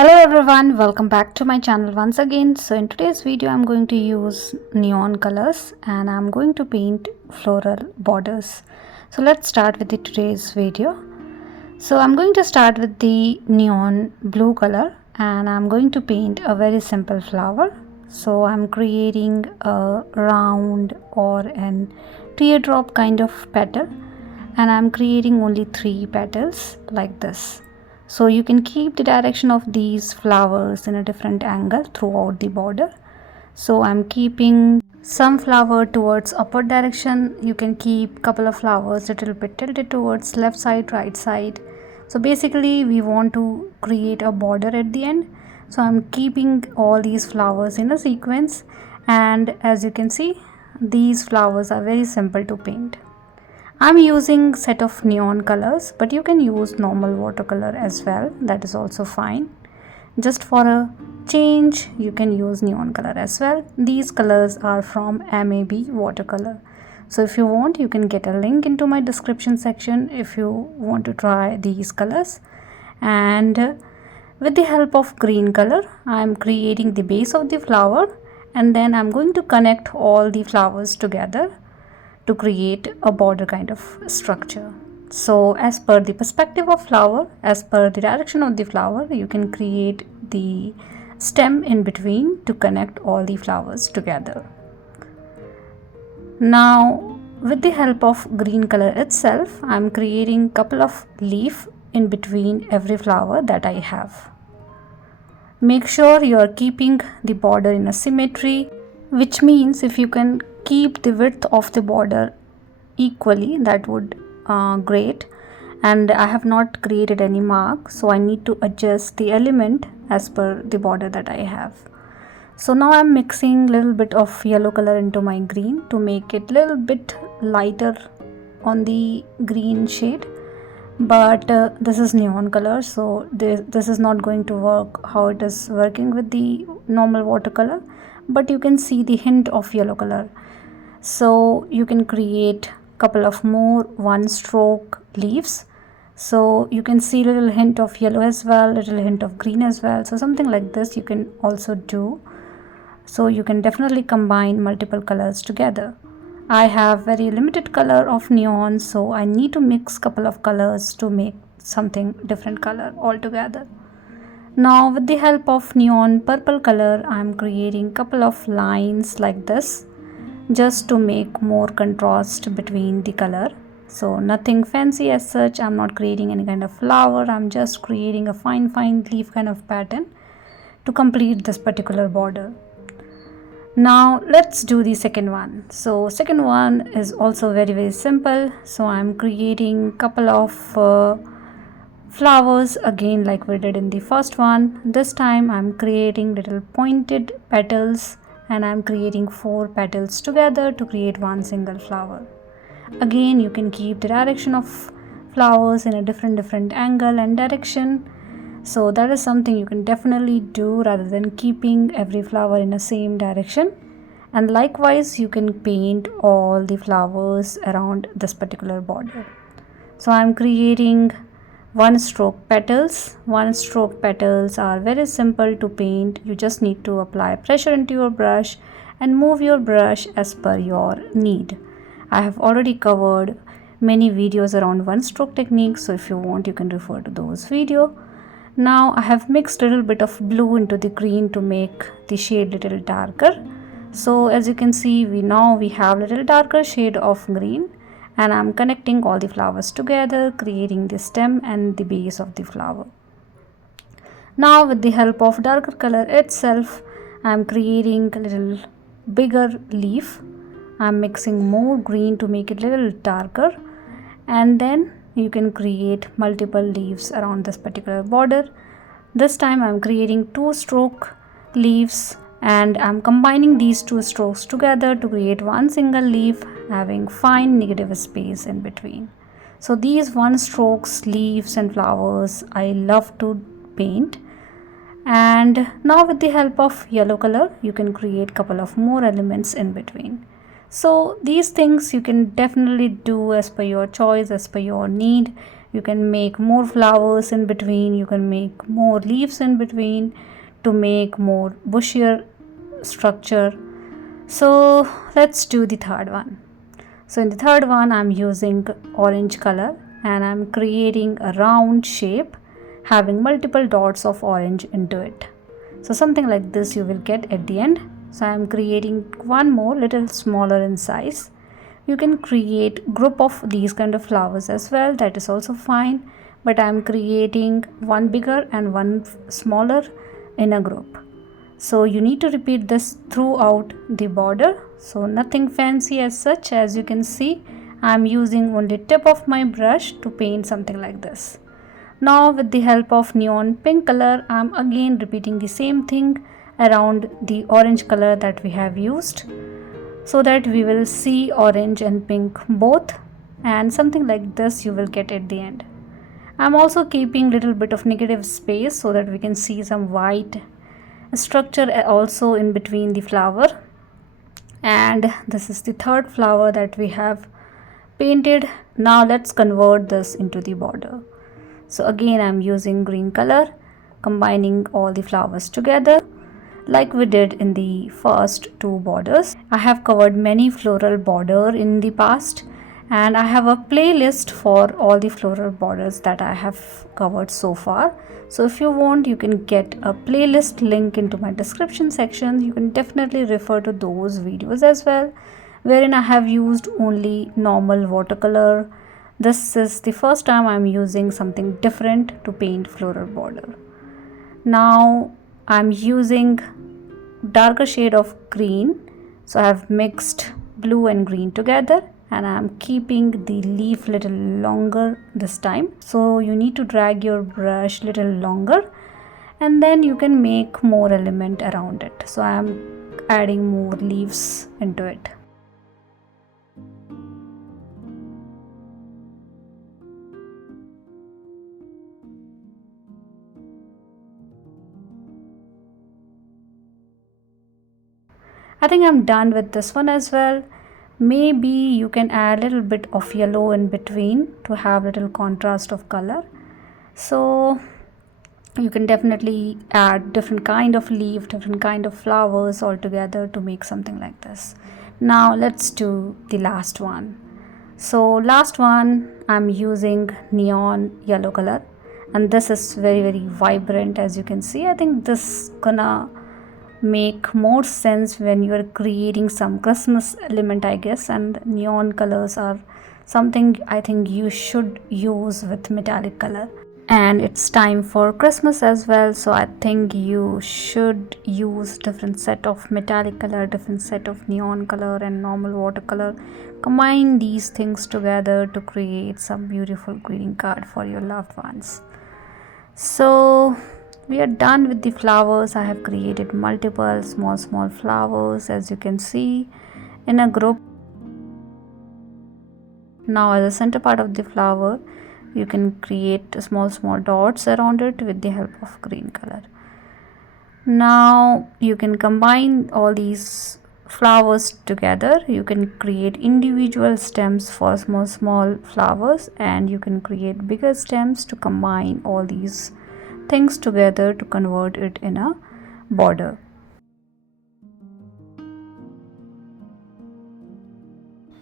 Hello everyone, welcome back to my channel once again. So in today's video I'm going to use neon colors and I'm going to paint floral borders. So let's start with today's video. So I'm going to start with the neon blue color and I'm going to paint a very simple flower. So I'm creating a round or an teardrop kind of petal and I'm creating only 3 petals like this. So you can keep the direction of these flowers in a different angle throughout the border. So I'm keeping some flower towards upward direction. You can keep couple of flowers a little bit tilted towards left side, right side. So basically we want to create a border at the end. So I'm keeping all these flowers in a sequence, and as you can see, these flowers are very simple to paint. I'm using set of neon colors, but you can use normal watercolor as well. That is also fine. Just for a change, you can use neon color as well. These colors are from MAB Watercolor. So if you want, you can get a link into my description section if you want to try these colors. And with the help of green color, I am creating the base of the flower, and then I'm going to connect all the flowers together to create a border kind of structure. So as per the perspective of flower, as per the direction of the flower, you can create the stem in between to connect all the flowers together. Now with the help of green color itself, I am creating couple of leaf in between every flower that I have. Make sure you are keeping the border in a symmetry, which means if you can keep the width of the border equally, that would great. And I have not created any mark, so I need to adjust the element as per the border that I have. So now I'm mixing little bit of yellow color into my green to make it little bit lighter on the green shade, but this is neon color, so this is not going to work how it is working with the normal watercolor, but you can see the hint of yellow color. So you can create couple of more one stroke leaves, so you can see little hint of yellow as well, little hint of green as well. So something like this you can also do. So you can definitely combine multiple colors together. I have very limited color of neon, so I need to mix couple of colors to make something different color altogether. Now with the help of neon purple color, I am creating couple of lines like this just to make more contrast between the color. So nothing fancy as such. I'm not creating any kind of flower. I'm just creating a fine leaf kind of pattern to complete this particular border. Now let's do the second one. So second one is also very simple. So I'm creating couple of flowers again like we did in the first one. This time I'm creating little pointed petals and I'm creating 4 petals together to create one single flower. Again, you can keep the direction of flowers in a different angle and direction. So that is something you can definitely do rather than keeping every flower in the same direction. And likewise, you can paint all the flowers around this particular border. So I'm creating one stroke petals. One stroke petals are very simple to paint. You just need to apply pressure into your brush and move your brush as per your need. I have already covered many videos around one stroke technique, so if you want you can refer to those videos. Now I have mixed a little bit of blue into the green to make the shade little darker. So as you can see, we have little darker shade of green, and I'm connecting all the flowers together, creating the stem and the base of the flower. Now with the help of darker color itself, I'm creating a little bigger leaf. I'm mixing more green to make it a little darker, and then you can create multiple leaves around this particular border. This time I'm creating 2 stroke leaves, and I'm combining these 2 strokes together to create one single leaf having fine negative space in between. So these one strokes leaves and flowers I love to paint. And now with the help of yellow color, you can create couple of more elements in between. So these things you can definitely do as per your choice, as per your need. You can make more flowers in between, you can make more leaves in between to make more bushier structure. So let's do the third one. So in the third one, I'm using orange color and I'm creating a round shape having multiple dots of orange into it. So something like this you will get at the end. So I'm creating one more little smaller in size. You can create group of these kind of flowers as well, that is also fine, but I'm creating one bigger and one smaller in a group. So you need to repeat this throughout the border. So nothing fancy as such. As you can see, I'm using only tip of my brush to paint something like this. Now with the help of neon pink color, I'm again repeating the same thing around the orange color that we have used, so that we will see orange and pink both, and something like this you will get at the end. I'm also keeping little bit of negative space so that we can see some white structure also in between the flower. And this is the third flower that we have painted. Now let's convert this into the border. So again I'm using green color, combining all the flowers together like we did in the first two borders. I have covered many floral border in the past, and I have a playlist for all the floral borders that I have covered so far. So if you want, you can get a playlist link into my description section. You can definitely refer to those videos as well, wherein I have used only normal watercolor. This is the first time I'm using something different to paint floral border. Now I'm using darker shade of green, so I have mixed blue and green together, and I'm keeping the leaf little longer this time. So you need to drag your brush little longer, and then you can make more element around it. So I'm adding more leaves into it. I think I'm done with this one as well. Maybe you can add a little bit of yellow in between to have little contrast of color. So you can definitely add different kind of leaf, different kind of flowers all together to make something like this. Now let's do the last one. So last one, I'm using neon yellow color, and this is very vibrant. As you can see, I think this gonna make more sense when you are creating some Christmas element, I guess, and neon colors are something I think you should use with metallic color. And it's time for Christmas as well, so I think you should use different set of metallic color, different set of neon color and normal watercolor. Combine these things together to create some beautiful greeting card for your loved ones. So we are done with the flowers. I have created multiple small flowers, as you can see, in a group. Now as the center part of the flower, you can create small dots around it with the help of green color. Now you can combine all these flowers together. You can create individual stems for small flowers, and you can create bigger stems to combine all these things together to convert it in a border.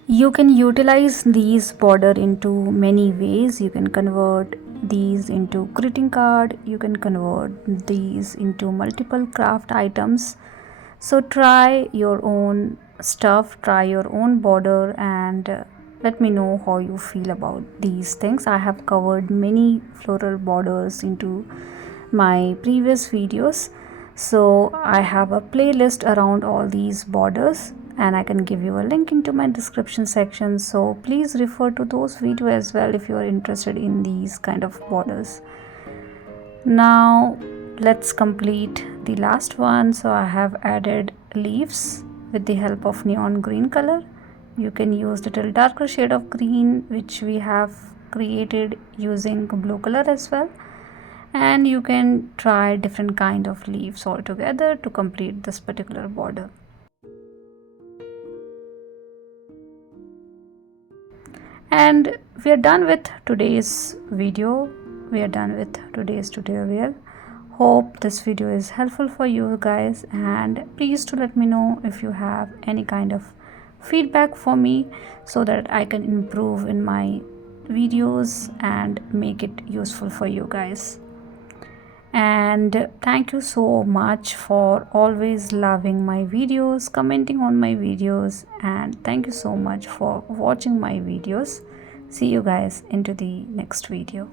You can utilize these border into many ways. You can convert these into greeting card, you can convert these into multiple craft items. So try your own stuff, try your own border, and let me know how you feel about these things. I have covered many floral borders into my previous videos, so I have a playlist around all these borders, and I can give you a link into my description section, so please refer to those videos as well if you are interested in these kind of borders. Now let's complete the last one. So I have added leaves with the help of neon green color. You can use little darker shade of green which we have created using blue color as well, and you can try different kind of leaves all together to complete this particular border. And we are done with today's video. We are done with today's tutorial. Hope this video is helpful for you guys, and please to let me know if you have any kind of feedback for me so that I can improve in my videos and make it useful for you guys. And thank you so much for always loving my videos, commenting on my videos, and thank you so much for watching my videos. See you guys into the next video.